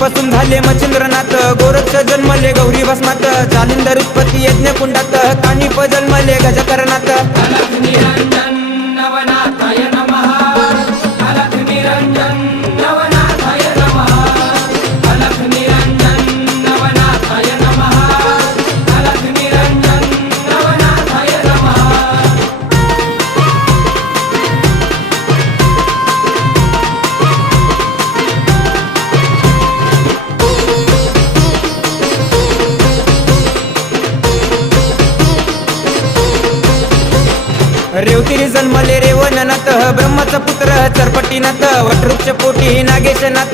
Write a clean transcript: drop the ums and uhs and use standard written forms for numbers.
पासून झाले मच्छिंद्रनाथ, गोरक्ष जन्मले गौरी भस्मात, जालिंदर उत्पत्ती यज्ञ कुंडात, कानिप जन्मले गजकरणात. अलख निरंजन नवनाथाय नमः. अलख निरंजन नवनाथाय नमः. अलख निरंजन नवनाथाय नमः. अलख निरंजन नवनाथाय नमः. रेवतिरी जन्मले रेवणनाथ, ब्रह्माचा पुत्र चरपटीनाथ, वटवृक्ष पोटी नागेशनाथ,